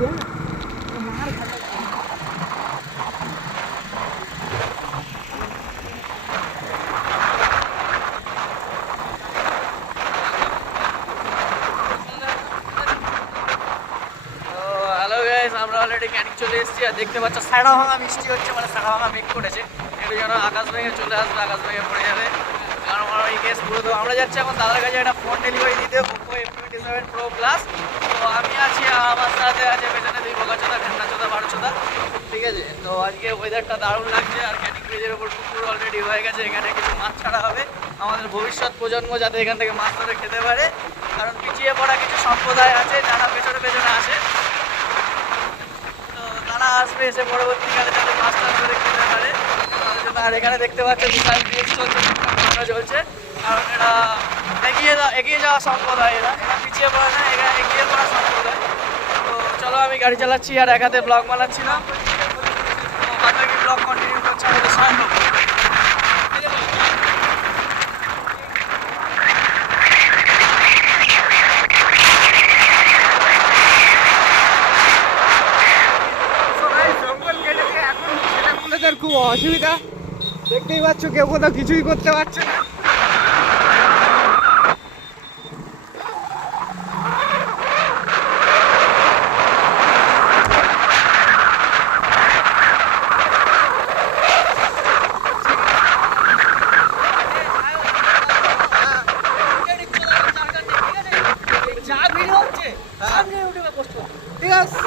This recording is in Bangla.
Oh, আমরা অলরেডি ক্যানিং চলে এসেছি আর দেখতে পাচ্ছ সাড়া ভাঙা মিষ্টি হচ্ছে মানে সাড়া ভাঙা মেঘ করেছে। একটু যেন আকাশ ভেঙে চলে আসবে, আকাশ ভেঙে পড়ে যাবে। কারণ আমার এই গ্যাস পুরো আমরা যাচ্ছি এখন দাদার কাছে একটা ফোন ডেলিভারি দিতে ওপো এফ প্রো প্লাস আমার সাথে আছে, পেছনে দুই বকা চোদা ঘেন্না চোদা, বারো চোদা। ঠিক আছে? তো আজকে ওয়েদারটা দারুণ লাগছে, আর ক্যানিং ব্রিজের ওপর পুকুর অলরেডি হয়ে গেছে, এখানে কিছু মাছ ছাড়া হবে। আমাদের ভবিষ্যৎ প্রজন্ম যাতে এখান থেকে মাছ ধরে খেতে পারে, কারণ পিছিয়ে পড়া কিছু সম্প্রদায় আছে, যারা পেছনে পেছনে আসে। তো তারা আসবে এসে পরবর্তীকালে যাতে মাছ টাছ ধরে খেতে পারে। আর এখানে দেখতে পাচ্ছ, বিশাল ব্রিজ চলছে চলছে। কারণ এরা এগিয়ে এগিয়ে যাওয়া সম্প্রদায় এরা। এরা পিছিয়ে পড়ে না, এরা এগিয়ে পড়া সম্প্রদায়। আমি গাড়ি চালাচ্ছি আর এক হাতে ব্লগ এখন ছেলেপুলেদের খুব অসুবিধা। দেখতেই পাচ্ছ কেউ কোথাও কিছুই করতে পারছে না। ভিডিও হচ্ছে কষ্ট ইউটিউবে ঠিক আছে।